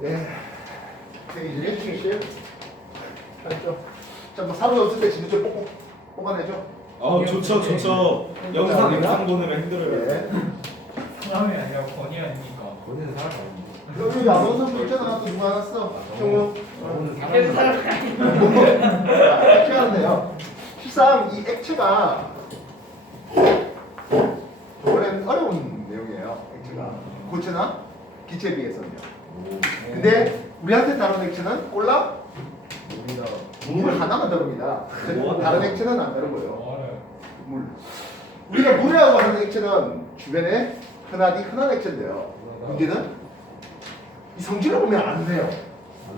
네. 페이지 70. 알죠? 자, 뭐 사료 없을 때 진짜 꼭 뽑아내죠. 좋죠. 영상 보내면 힘들어요. 네. 사람이 아니라 권이 아닙니까? 본인은 사람 아닌데. 여기 아무 선수 있잖아. 또 누가 알았어? 정우. 본인은 이게 사람 사람이 아니야. 이렇게 하는데요. 실상 이 액체가 원래는 어려운 내용이에요. 액체가 고체나 기체에 비해서는요. 근데 우리한테 다른 액체는 꼴라 물 하나만 다릅니다. 다른 액체는 안 다르고요. 물. 우리가 물이라고 하는 액체는 주변에 흔한 액체인데요. 문제는 이 성질을 보면 안 돼요.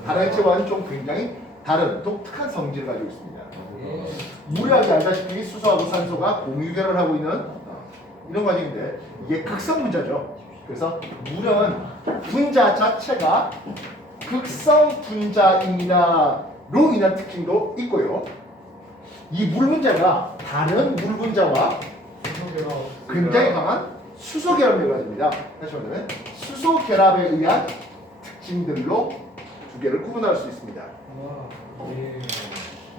다른 액체와는 좀 굉장히 다른 독특한 성질을 가지고 있습니다. 물이라고 알다시피 수소하고 산소가 공유결을 하고 있는 이런 과정인데 이게 극성 분자죠. 그래서 물은 분자 자체가 극성 분자입니다로 인한 특징도 있고요. 이 물 분자가 다른 물 분자와 굉장히 강한 수소 결합력을 가집니다. 다시 말하면 수소 결합에 의한 특징들로 두 개를 구분할 수 있습니다.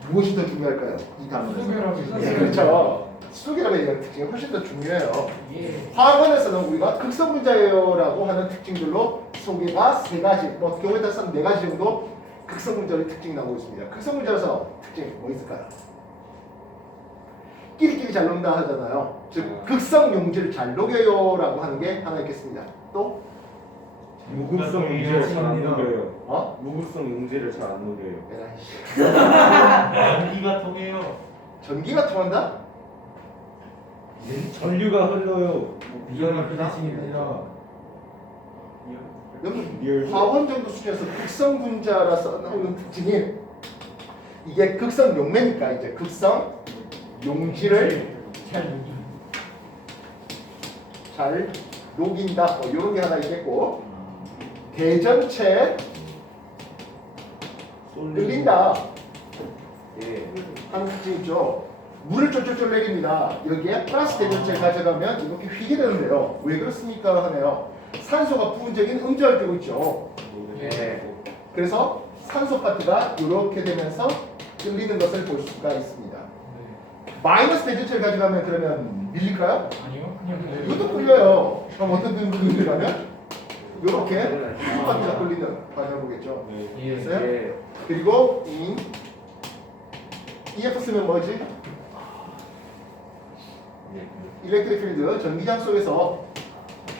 무엇이 더 중요할까요? 이 단어에서. 수소 결합이 예, 그렇죠. 수소 결합에 의한 특징이 훨씬 더 중요해요. 예. 화학원에서는 우리가 극성 분자라고 하는 특징들로 소개가 세 가지, 뭐 경우에 따라서는 네 가지 정도 극성 분자의 특징이 나오고 있습니다. 극성 분자에서 특징이 뭐 있을까요? 끼리끼리 잘 녹는다 하잖아요. 즉 극성 용질을 잘 녹여요라고 하는 게 하나 있겠습니다. 또 무극성 용질을 잘 안 녹여요. 어? 무극성 용질을 잘 안 녹여요. 에라이. 전기가 통해요. 전기가 통한다? 전류가 흘러요. 비열이 부딪히니까 여기 화원 정도 수준에서 극성 분자라서 나오는 특징이 이게 극성 용매니까 이제 극성 용질을 잘 녹인다. 뭐 이런 게 하나 있겠고 대전체 끌린다 예. 하는 특징이 있죠. 물을 쫄쫄쫄 내립니다. 여기에 플러스 대전체를 가져가면 이렇게 휘게 되는데요. 왜 그렇습니까? 하네요. 산소가 부분적인 음절을 띄고 있죠. 네. 그래서 산소 파트가 이렇게 되면서 끌리는 것을 볼 수가 있습니다. 마이너스 대전체를 가져가면 그러면 밀릴까요? 아니요, 그냥 이것도 끌려요. 그럼 어떤 부분이 끌려면 이렇게 산소 파트가 끌리는 과정을 보겠죠. 예. 됐어요? 예. 그리고 EF 쓰면 뭐지? 일렉트릭 필드, 전기장 속에서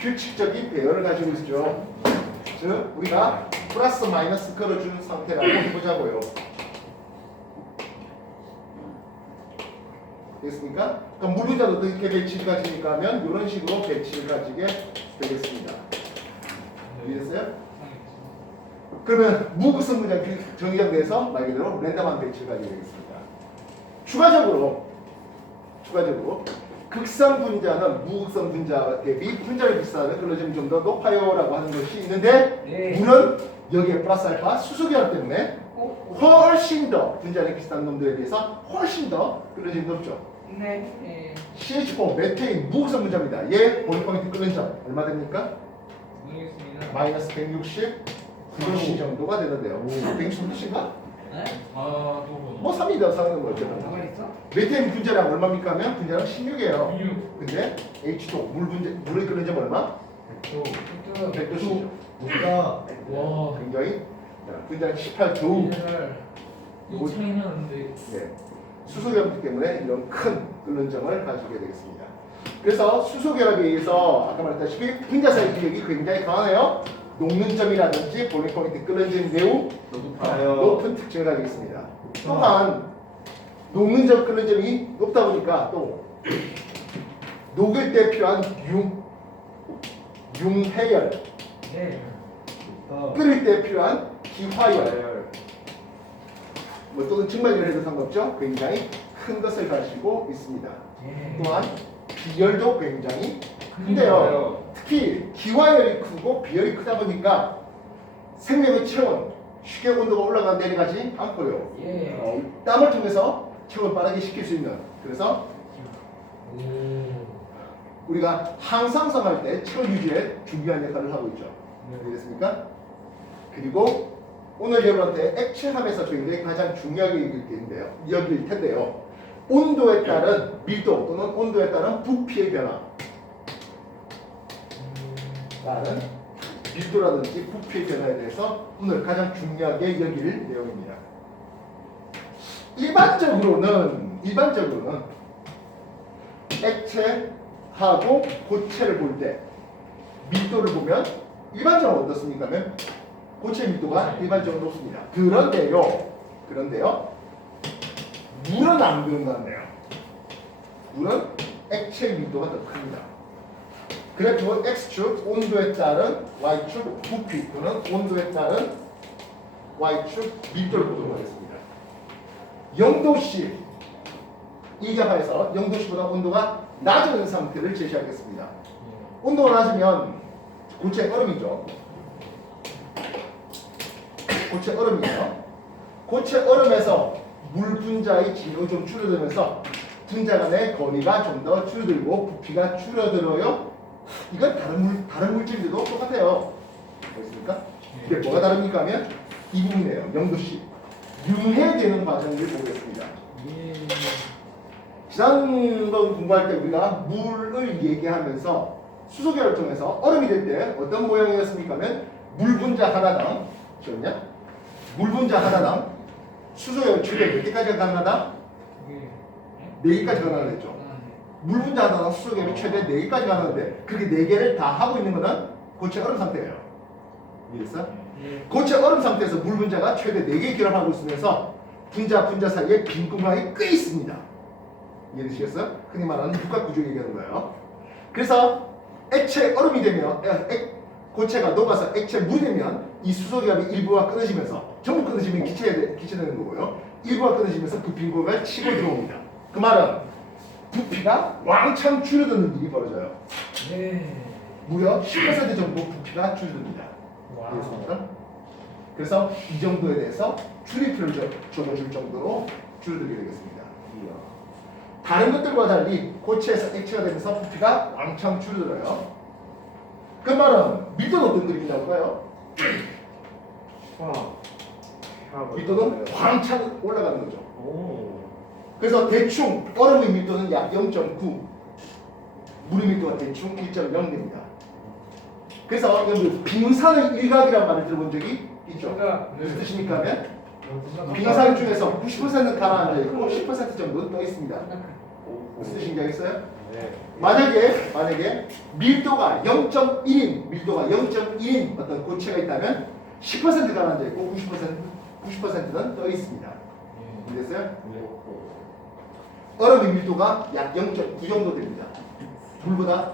규칙적인 배열을 가지고 있죠. 즉 우리가 플러스 마이너스 걸어주는 상태라고 해보자고요. 됐습니까? 그럼 물 분자도 어떻게 배치를 가지니까 하면 이런 식으로 배치를 가지게 되겠습니다. 이해됐어요? 그러면 무극성 분자 전기장 내에서 말 그대로 랜덤한 배치를 가지게 되겠습니다. 추가적으로 극성 분자는 무극성 분자 대비 분자를 비슷하는 그런 점이 좀 더 높아요라고 하는 것이 있는데 네. 물은 여기에 플러스 알파 수소 결합 때문에 훨씬 더 분자에 비슷한 놈들에 비해서 훨씬 더 끓여짐이 높죠. 네. 예. CH4 메테인 무극성 분자입니다. 얘 보일 포인트 끓는 점 얼마 됩니까? 모르겠습니다. 마이너스 160 9시 정도가 되는데요. 160인가? 네? 아, 또 뭐 3이 더 사는 거죠. 가만히 있어? 메테인 분자량 얼마입니까? 하면 분자량 16이에요. 16. 근데 H2 물의 끓는 점 얼마? 또 100도씨죠. 뭔가 와. 굉장히 분자량 18도. 이 차이 나는데. 네. 수소 결합 때문에 이런 큰 끓는 점을 가지게 되겠습니다. 그래서 수소 결합에 의해서 아까 말했다시피 분자 사이 비력이 굉장히 강하네요. 녹는 점이라든지 보일 포인트 끓는 점이 매우 높은 특징을 가지고 있습니다. 또한 녹는 점, 끓는 점이 높다 보니까 또 녹을 때 필요한 융해열, 네. 끓일 때 필요한 기화열, 뭐 또는 증발열을 해도 상관없죠. 굉장히 큰 것을 가지고 있습니다. 예. 또한 비열도 굉장히 큰데요. 특히 기화열이 크고 비열이 크다 보니까 생명의 체온, 쉽게 온도가 올라가 내려가지 않고요. 예. 땀을 통해서 체온을 빠르게 식힐 수 있는, 그래서 우리가 항상성할 때 체온 유지에 중요한 역할을 하고 있죠. 이해됐습니까? 그리고 오늘 여러분한테 액체함에서 저희들이 가장 중요하게 여길 텐데요. 온도에 따른 밀도 또는 온도에 따른 부피의 변화. 따른 밀도라든지 부피의 변화에 대해서 오늘 가장 중요하게 여길 내용입니다. 일반적으로는 액체하고 고체를 볼 때 밀도를 보면 일반적으로 어떻습니까? 고체 밀도가 일반적으로 높습니다. 그런데요 물은 안 그런다네요. 물은 액체 밀도가 더 큽니다. 그래프 X축 온도에 따른 Y축 부피 또는 온도에 따른 Y축 밀도를 보도록 하겠습니다. 0도씨 이격하여서 0도씨보다 온도가 낮은 상태를 제시하겠습니다. 온도가 낮으면 고체 얼음이죠. 고체 얼음이에요. 고체 얼음에서 물 분자의 진동이 좀 줄어들면서 분자 간의 거리가 좀 더 줄어들고 부피가 줄어들어요. 이건 다른 물질들도 똑같아요. 보이십니까? 이게 뭐가 다릅니까 하면 이 부분이에요. 0도씨 융해되는 과정을 보겠습니다. 지난번 공부할 때 우리가 물을 얘기하면서 수소결을 통해서 얼음이 될 때 어떤 모양이었습니까 하면 물 분자 하나당 기억냐? 물 분자 하나당 수소결 최대 몇 개까지 가능하다? 4개까지 가능하겠죠. 물 분자 하나당 수소결이 최대 4개까지 가능한데 그렇게 4개를 다 하고 있는 것은 고체 얼음 상태예요. 이해했어? 고체 얼음 상태에서 물 분자가 최대 4개 결합하고 있으면서 분자 사이에 빈 공간이 꽤 있습니다. 이해되시겠어요? 흔히 말하는 육각 구조 얘기하는 거예요. 그래서 액체 얼음이 되면 고체가 녹아서 액체 물이 되면 이 수소결합이 일부가 끊어지면서 전부 끊어지면 기체되는 거고요. 일부가 끊어지면서 그 빈 공간을 치고 들어옵니다. 그 말은 부피가 왕창 줄어드는 일이 벌어져요. 무려 10% 정도 부피가 줄어듭니다. 이해했습니까? 그래서 이 정도에 대해서 추리표를 적어줄 정도로 줄어들게 되겠습니다. 다른 것들과 달리 고체에서 액체가 되면서 부피가 왕창 줄어들어요. 그 말은 밀도는 어떤 그림이 나올까요? 밀도는 왕창 올라가는 거죠. 그래서 대충 얼음의 밀도는 약 0.9, 물의 밀도가 대충 1.0입니다. 그래서 여러분 빙산의 일각이라는 말을 들어본 적이 있죠? 무슨 뜻입니까 하면 빙산 중에서 90%는 가라앉아 있고 10% 정도는 떠 있습니다. 무슨 뜻인지 알겠어요? 만약에 밀도가 0.1인 어떤 고체가 있다면 10% 가라앉아 있고 90%는 떠 있습니다. 이해됐어요? 얼음의 밀도가 약 0.9 정도 됩니다. 물보다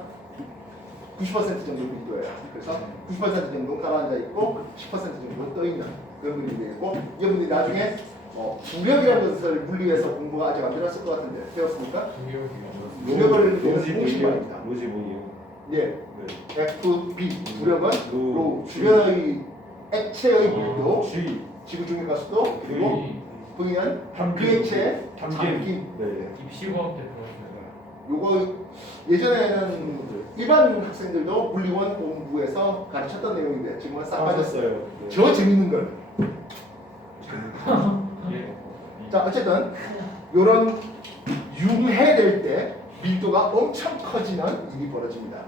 90% 정도 밀도예요. 그래서 90% 정도 가라앉아 있고 10% 정도 떠 있는 그런 그림이 되겠고, 여러분들이 나중에 중력이라는 것을 물리에서 공부가 아직 안 들었을 것 같은데 배웠습니까? 중력을 배우는 공식입니다. 로지 뭐예요? 예, FB 중력은 로 주변의 액체의 밀도, G 지구 중력 가수도, 그리고 V는 그 액체의 잠김. 네. 입시과학 때 들었어요. 요거 예전에는 일반 학생들도 물리원 공부에서 가르쳤던 내용인데 지금은 싹 빠졌어요. 네. 저 재밌는 걸. 예. 자, 어쨌든 요런 융해될 때 밀도가 엄청 커지는 일이 벌어집니다.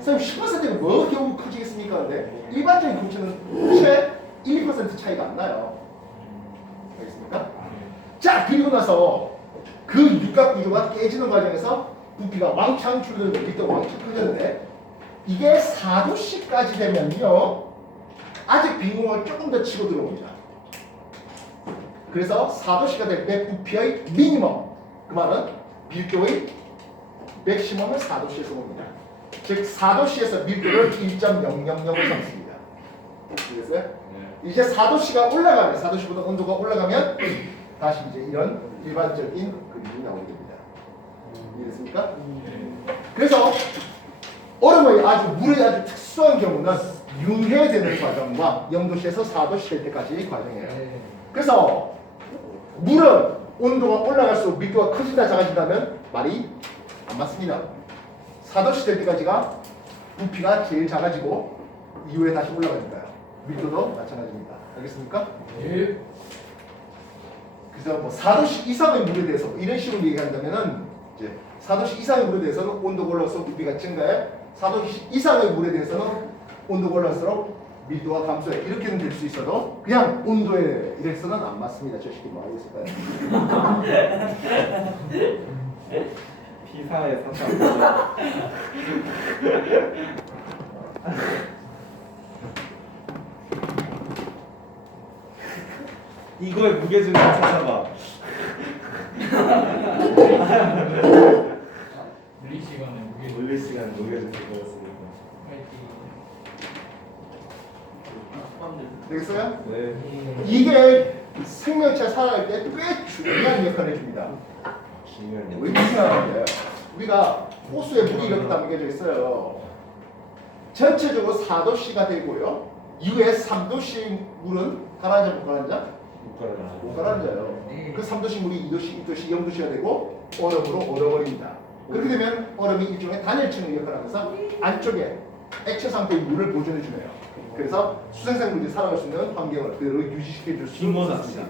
선생님 10%가 뭐 겨우 커지겠습니까? 근데 일반적인 고체는 채 1, 2% 차이가 안 나요. 알겠습니까? 자, 그리고 나서 그 육각 구조가 깨지는 과정에서 부피가 왕창 줄어들고 밀도가 왕창 커졌는데 이게 4도씨까지 되면요 아직 빈 공간을 조금 더 치고 들어옵니다. 그래서 4도씨가 될 때 부피의 미니멈, 그 말은 밀도의 맥시멈을 4도씨에서 봅니다. 즉 4도씨에서 밀도를 1.000으로 삼습니다. 알겠어요? 이제 4도씨가 올라가면 4도씨보다 온도가 올라가면 다시 이제 이런 일반적인 그림이 나오게 됩니다. 이해됐습니까? 그래서 얼음의 물의 아주 특수한 경우는 융해되는 과정과 0도씨에서 4도씨 될 때까지 과정이에요. 그래서 물은 온도가 올라갈수록 밀도가 커진다 작아진다면 말이 안 맞습니다. 4도씨 될 때까지가 부피가 제일 작아지고 이후에 다시 올라가니까요. 밀도도 마찬가지입니다. 알겠습니까? 예. 그래서 뭐 4도씨 이상의 물에 대해서 이런 식으로 얘기한다면은 이제 4도씨 이상의 물에 대해서는 온도가 올라갈수록 부피가 증가해. 4도씨 이상의 물에 대해서는 온도가 올라갈수록 밀도가 감소해. 이렇게는 될 수 있어도 그냥 온도에 이래서는 안 맞습니다. 저 식이 뭐 알겠을까요? 피사의 사탕. 이거의 무게중심 찾아봐. 물리 시간에 무게 물리 시간 무게중심 배웠으니까. 되겠어요? 네. 이게 생명체 살아갈 때 꽤 중요한 역할을 해줍니다. 중요한 거. 왜 중요한데? 우리가 호수에 물이 이렇게 담겨져 있어요. 전체적으로 4도씨가 되고요. 이후에 3도씨 물은 가라앉아 못 가라앉아? 못 가라앉아요. 그 3도씨 물이 2도씨, 2도씨, 0도씨가 되고 얼음으로 얼어버립니다. 그렇게 되면 얼음이 일종의 단열층의 역할을 하면서 안쪽에 액체 상태의 물을 보존해주네요. 그래서 수생생물들이 살아갈 수 있는 환경을 그대로 유지시켜줄 수 있습니다.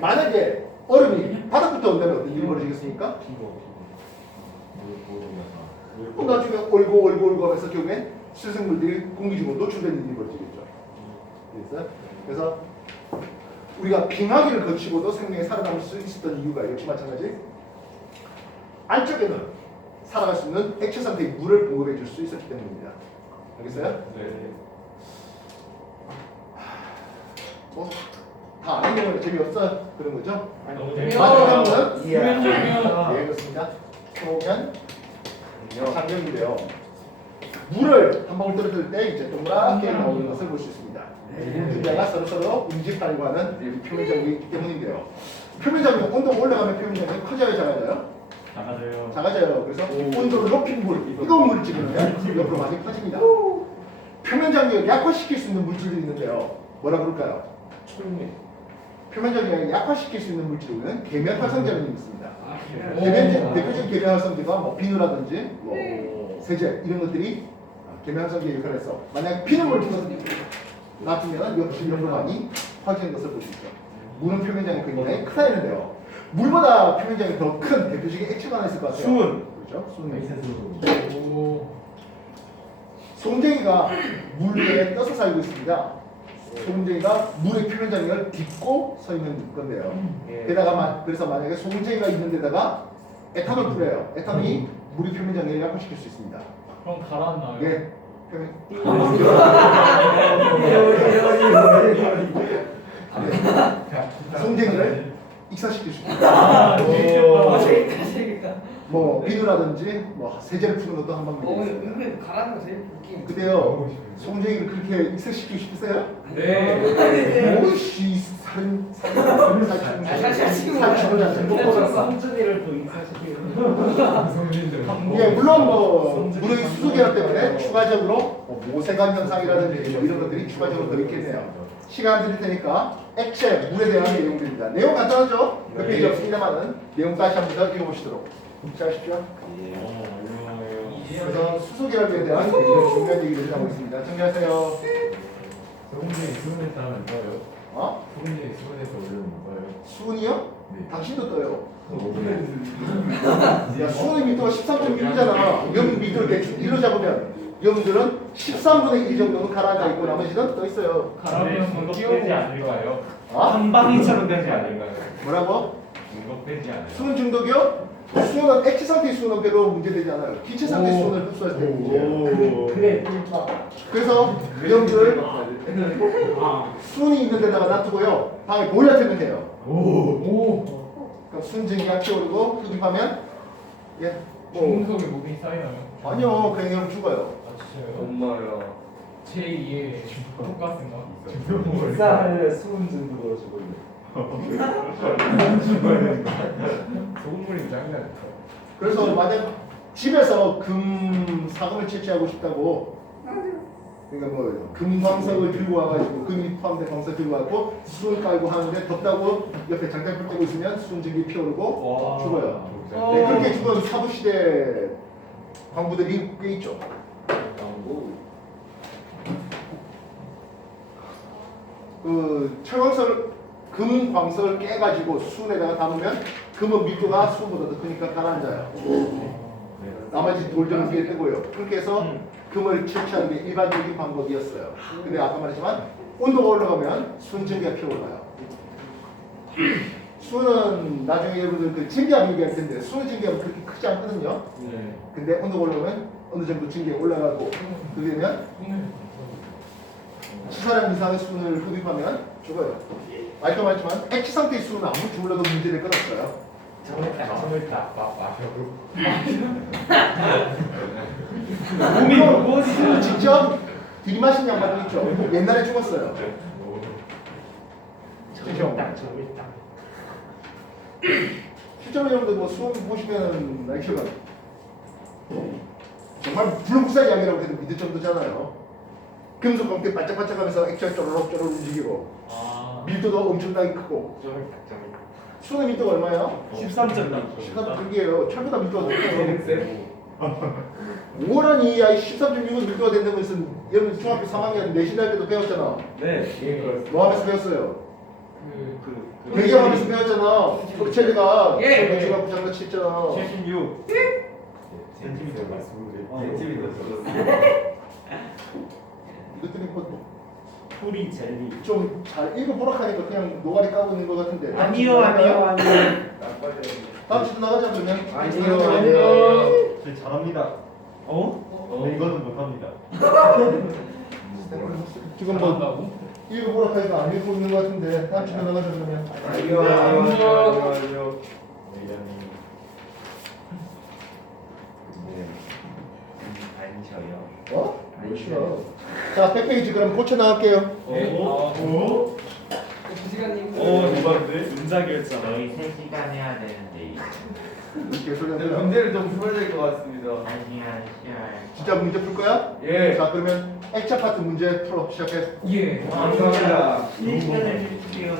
만약에 얼음이 바닥부터 온다면 어떤 일이 벌어지겠습니까? 나중에 얼고 하면서 결국엔 수생물들이 공기 중으로 노출되는 일이 벌어지겠죠. 그래서 우리가 빙하기를 거치고도 생명이 살아남을 수 있었던 이유가 역시 마찬가지. 안쪽에는 살아갈 수 있는 액체 상태의 물을 공급해 줄 수 있었기 때문입니다. 알겠어요? 네. 다 아는 거 재미없어 그런 거죠? 너무 마지막은 수면장면. 네 그렇습니다. 소면 장면인데요. 물을 한 방울 떨어뜨릴 때 이제 동그랗게 나오는 것을 볼 수 있습니다. 물들다가 서로 응집하려고 하는 표면장면이 있기 때문인데요. 표면장면 온도가 올라가면 표면장면이 커져야 작아져요? 나가줘요. 작아져요. 그래서 온도를 높인 물, 뜨거운 물을 집어넣으면 옆으로 많이 퍼집니다. 표면장면을 약화시킬 수 있는 물질들이 있는데요. 뭐라 그럴까요? 초용해. 표면장면을 약화시킬 수 있는 물질은 계면 활성제가 있습니다. 오. 대표적인 계면 활성제가 뭐 비누라든지 뭐 세제 이런 것들이 계면 활성제 역할을 해서 만약 비누물 집어서 놔두면 역시 이런 거 많이 퍼지는 것을 볼 수 있죠. 물은 표면장이 굉장히 크다 했는데요. 물보다 표면장이 더 큰 대표적인 액체가 하나 있을 것 같아요. 수은. 그렇죠? 수은. 오. 송쟁이가 물 위에 떠서 살고 있습니다. 송쟁이가 물의 표면장을 딛고 서 있는 건데요. 게다가 그래서 만약에 송쟁이가 있는 데다가 에탄올 뿌려요. 에탄올이 물의 표면장을 약화시킬 수 있습니다. 그럼 가라앉나요? 예. 표면. 송쟁이를 익사시킬 수 있습니다. 아, 오, 재밌다. 재밌다. 뭐 비누라든지 뭐 세제를 푸는 것도 한 방법이 있습니다. 은근 가라앉는 거 제일 웃긴. 근데요, 송쟁이를 그렇게 익사시키고 싶으세요? 네. 오이씨 살인 성준이를 또 인사시키는. 예, 물론 뭐 물의 수소계열 때문에 추가적으로 뭐 모세관 현상이라든지 뭐 이런 것들이 추가적으로 더 있겠네요. 시간 드릴 테니까 액체, 물에 대한 내용들입니다. 내용 간단하죠? 몇 페이지 없습니다만은 내용 다시 한 번 더 읽어보시도록 시작하십시오. 그래서 수소계열에 대한 굉장히 중요한 얘기를 하고 있습니다. 정리하세요. 소문쟁이 수문에 따르면 뭐예요? 어? 소문쟁이 수문에서 올려면 뭐예요? 수은이요? 네. 당신도 떠요. 네. 야, 수은의 밀도가 13.1이잖아. 0 밀도를 대충 1로 잡으면 여러분들은 13분의 1 정도는 가라앉아 있고 나머지는 떠 있어요. 가라앉으면 중독되지 않을까요? 어? 한방이처럼 되지 않을까요? 뭐라고? 중독되지 않아요. 수은 중독이요? 수은은 액체 상태의 수은은 별로 문제되지 않아요. 기체 상태의 수은을 흡수할 때 문제예요. 그래서 여러분들 수은이 있는 데다가 놔두고요. 방에 보일러 틀면 돼요. 오. 그럼 수은증이 약체 오르고 흡입하면 예, 뭐 중금속에 무빙 쌓이나요? 아니요, 그냥 여러분 죽어요. 아 진짜요? 엄마야. 제2의 똑같은가? 인사할래 수은 중독으로 죽었네. 소문물이 짱나니까. 그래서 만약 집에서 금 사금을 채취하고 싶다고 그러니까 뭐 금광석을 들고 와가지고 금이 포함된 광석 들고 와고 수은 깔고 하는데 덥다고 옆에 장작불 떼고 있으면 수은증이 피어오르고 와. 죽어요. 네, 그렇게 죽은 사부시대 광부들이 꽤 있죠. 그 철광석을 금 광석을 깨가지고 수은에다가 담으면 금은 밀도가 수은보다 더 크니까 가라앉아요. 나머지 돌들은 위에 뜨고요. 그렇게 해서 금을 채취하는 게 일반적인 방법이었어요. 근데 아까 말했지만 온도가 올라가면 수은 증기가 피어올라요. 수은은 나중에 여러분들 그 증기압 얘기할 텐데 수은 증기압은 그렇게 크지 않거든요. 네. 근데 온도가 올라가면 어느 정도 증기가 올라가고 그게 되면 치사량 이상의 수은을 흡입하면 죽어요. 아까 말했지만 액체 상태의 수은은 아무리 주물러도 문제될 건 없어요. 점을 딱 마셔도. 몸이 수은 직접 들이마신 양반도 있죠. 옛날에 죽었어요. 실제로 여러분들 뭐 수업 보시면 액체가 정말 불국사 이야기라고 해도 믿을 정도잖아요. 금속 검게 반짝반짝하면서 액체가 쪼르륵쪼르륵 움직이고 밀도도 엄청나게 크고 수은의 밀도가 얼마예요? 13.6 그게요. 철보다 밀도가 높아요. 5월 이 아이 13.6은 밀도가 된다는 것은 여러분 중학교 3학년 내신할 때도 배웠잖아. 네. 뭐 하면서 배웠어요? 배경하면서 배웠잖아. 체리가 예. 배경하고 장난치 했잖아. 76. 센티미터 맞습니다. 센티미터 이것들이 뭐 풀이 젤리. 좀 잘 읽어보라 하니까 그냥 노가리 까고 있는 것 같은데. 아니요. 다음 시도 나가자 그러면. 아니요. 저 잘합니다. 네, 이거는 못합니다. 지금 뭐 읽어보라 하니까 안 읽고 있는 것 같은데. 다음 시도 나가자 그러면. 아니요. 어? 싫어. 자, 100페이지 그럼 고쳐 나갈게요. 시간님. 누가인데? 문자 결정. 저희 3시간 해야 되는데 개소리야. 문제를 좀 풀어야 될 것 같습니다. 1시간 시간 진짜 문제 풀 거야? 예. 자, 그러면 액체 파트 문제 풀어 시작해. 예. 감사합니다. 쉬는 시간을 해주세요.